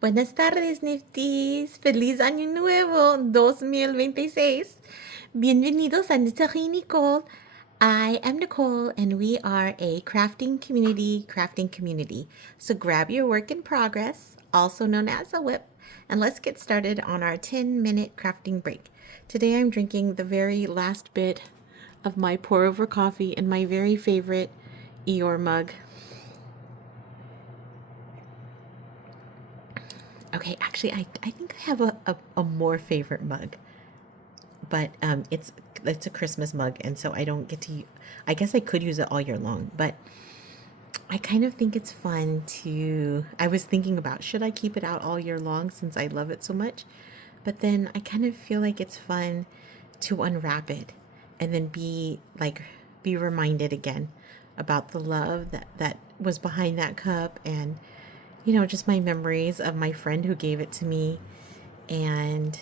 Buenas tardes, kNifties. Feliz Año Nuevo 2026. Bienvenidos a Nicole. I am Nicole, and we are a crafting community. So grab your work in progress, also known as a whip, and let's get started on our 10-minute crafting break. Today I'm drinking the very last bit of my pour over coffee in my very favorite Eeyore mug. Okay, actually, I think I have a more favorite mug, but it's a Christmas mug, and so I don't get to. I guess I could use it all year long, but I kind of think it's fun to. I was thinking about should I keep it out all year long since I love it so much, but then I kind of feel like it's fun to unwrap it and then be reminded again about the love that was behind that cup and just my memories of my friend who gave it to me. And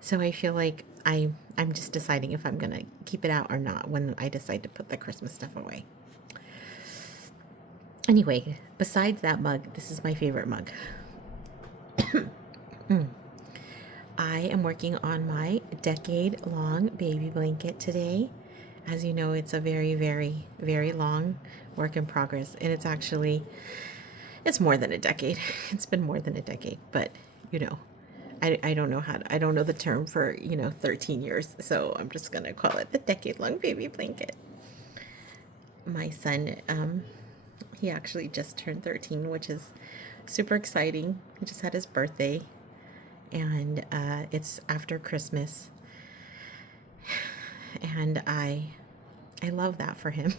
so I feel like I'm just deciding if I'm going to keep it out or not when I decide to put the Christmas stuff away. Anyway, besides that mug, this is my favorite mug. I am working on my decade-long baby blanket today. As you know, it's a very, very, very long work in progress, and it's more than a decade. It's been more than a decade, but I don't know I don't know the term for 13 years, so I'm just gonna call it the decade-long baby blanket. My son, he actually just turned 13, which is super exciting. He just had his birthday, and it's after Christmas, and I love that for him.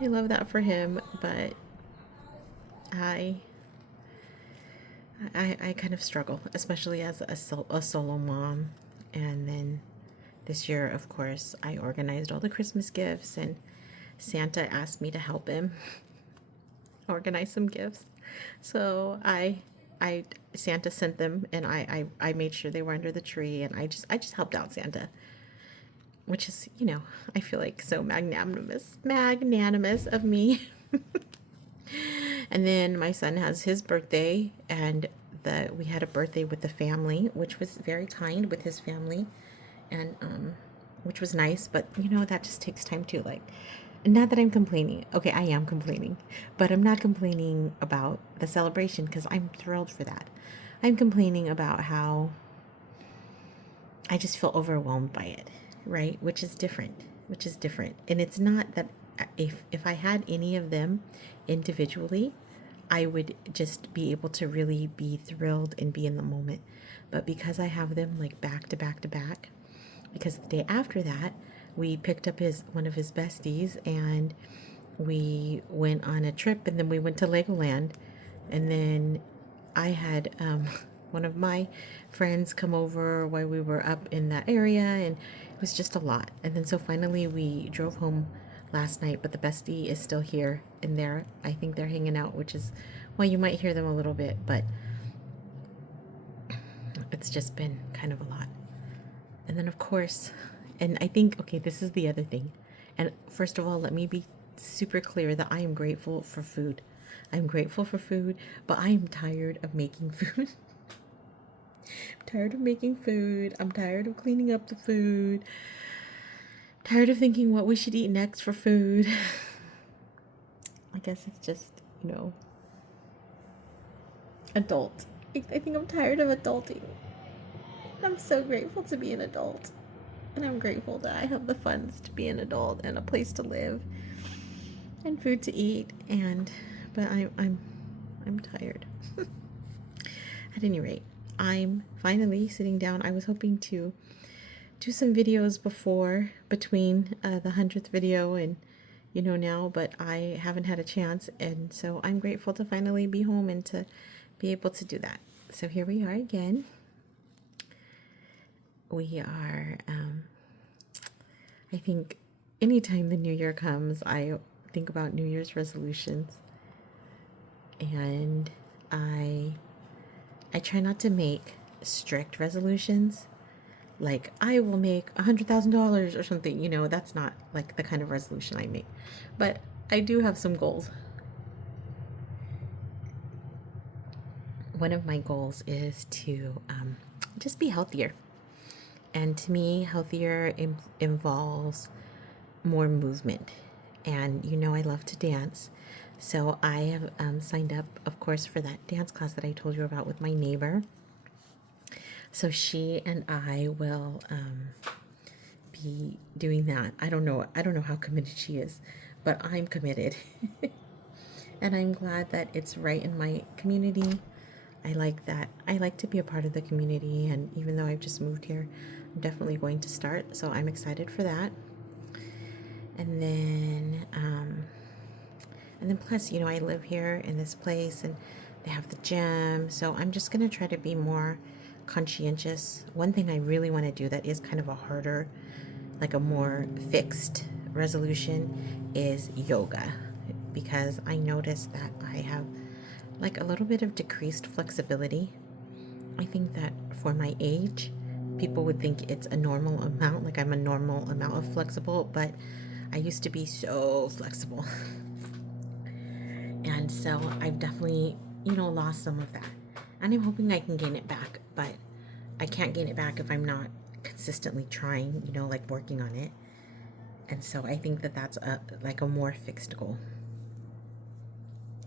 I love that for him, but I I kind of struggle, especially as a solo mom. And then this year, of course, I organized all the Christmas gifts, and Santa asked me to help him organize some gifts. So I Santa sent them, and I made sure they were under the tree, and I just helped out Santa, which is I feel like so magnanimous of me. And then my son has his birthday, and we had a birthday with the family, which was very kind with his family, and which was nice. But that just takes time too. Like, not that I'm complaining. Okay, I am complaining, but I'm not complaining about the celebration because I'm thrilled for that. I'm complaining about how I just feel overwhelmed by it, right? Which is different. And it's not that if I had any of them individually, I would just be able to really be thrilled and be in the moment. But because I have them like back to back to back, because the day after that, we picked up one of his besties, and we went on a trip, and then we went to Legoland, and then I had one of my friends come over while we were up in that area, and it was just a lot. And then so finally we drove home last night, but the bestie is still here, and I think they're hanging out, which is why you might hear them a little bit, but it's just been kind of a lot. And then of course, and I think, okay, this is the other thing. And first of all, let me be super clear that I am grateful for food. I'm grateful for food, but I am tired of making food. I'm tired of making food. I'm tired of cleaning up the food. I'm tired of thinking what we should eat next for food. I guess it's just, adult. I think I'm tired of adulting. I'm so grateful to be an adult. And I'm grateful that I have the funds to be an adult and a place to live and food to eat. But I'm tired. At any rate, I'm finally sitting down. I was hoping to do some videos between the 100th video and now, but I haven't had a chance, and so I'm grateful to finally be home and to be able to do that. So here we are again. We are I think anytime the new year comes, I think about New Year's resolutions, and I try not to make strict resolutions like I will make $100,000 or something. That's not like the kind of resolution I make, but I do have some goals. one of my goals is to just be healthier. And to me, healthier involves more movement. And you know, I love to dance. So I have signed up, of course, for that dance class that I told you about with my neighbor. So she and I will be doing that. I don't know. I don't know how committed she is, but I'm committed. And I'm glad that it's right in my community. I like that. I like to be a part of the community, and even though I've just moved here, I'm definitely going to start. So I'm excited for that. And then plus, you know, I live here in this place, and they have the gym. So I'm just gonna try to be more conscientious. One thing I really want to do that is kind of a harder, like a more fixed resolution, is yoga, because I noticed that I have like a little bit of decreased flexibility. I think that for my age, people would think it's a normal amount, like I'm a normal amount of flexible, but I used to be so flexible. And so I've definitely, you know, lost some of that. And I'm hoping I can gain it back, but I can't gain it back if I'm not consistently trying, you know, like working on it. And so I think that that's like a more fixed goal.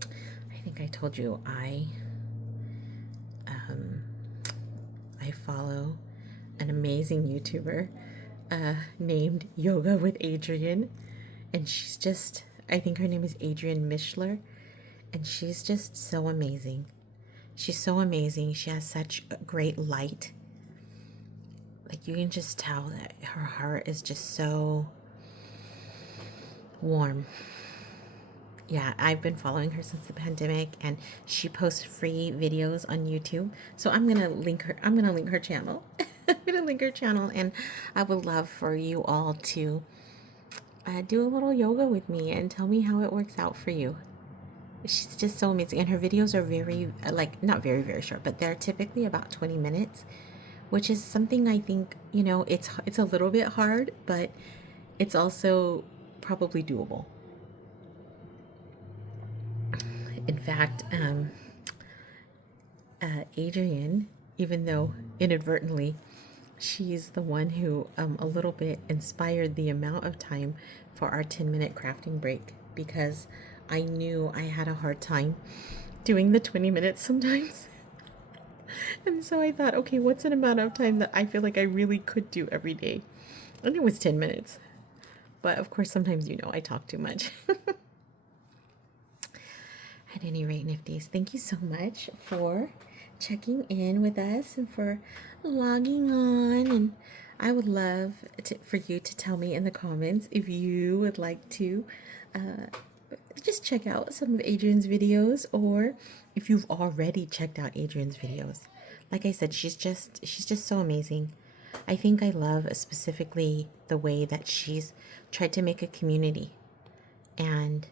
I think I told you I follow an amazing YouTuber named Yoga with Adriene, and she's just, I think her name is Adriene Mishler, and she's just so amazing. She's so amazing. She has such a great light. Like, you can just tell that her heart is just so warm. Yeah, I've been following her since the pandemic, and she posts free videos on YouTube. So I'm gonna link her. I'm gonna link her channel. I'm gonna link her channel, and I would love for you all to do a little yoga with me and tell me how it works out for you. She's just so amazing, and her videos are very like not very very short, but they're typically about 20 minutes, which is something I think, you know, it's a little bit hard, but it's also probably doable. In fact, Adriene, even though inadvertently she's the one who a little bit inspired the amount of time for our 10-minute crafting break, because I knew I had a hard time doing the 20 minutes sometimes. And so I thought, okay, what's an amount of time that I feel like I really could do every day? And it was 10 minutes. But of course, sometimes, you know, I talk too much. At any rate, Nifties, thank you so much for checking in with us and for logging on. And I would love for you to tell me in the comments if you would like to just check out some of Adriene's videos, or if you've already checked out Adriene's videos. Like I said, she's just so amazing. I think I love specifically the way that she's tried to make a community. And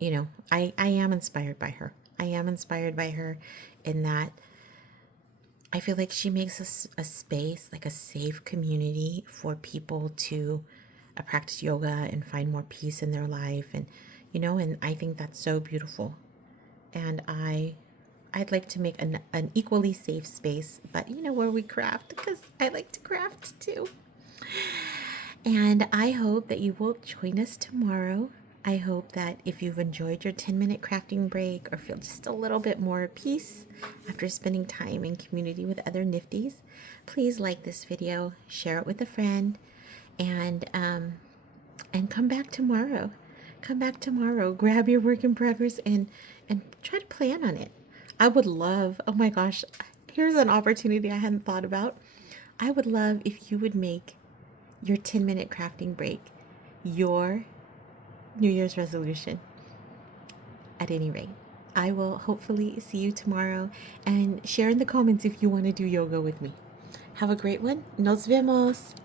you know, I am inspired by her. I am inspired by her in that I feel like she makes a space, like a safe community for people to practice yoga and find more peace in their life. And, you know, and I think that's so beautiful. And I'd like to make an equally safe space, but, you know, where we craft, because I like to craft too. And I hope that you will join us tomorrow. I hope that if you've enjoyed your 10-minute crafting break or feel just a little bit more peace after spending time in community with other Nifties, please like this video, share it with a friend, and come back tomorrow. Come back tomorrow. Grab your work in progress and try to plan on it. I would love, oh my gosh, here's an opportunity I hadn't thought about. I would love if you would make your 10-minute crafting break your New Year's resolution. At any rate, I will hopefully see you tomorrow, and share in the comments if you want to do yoga with me. Have a great one. Nos vemos.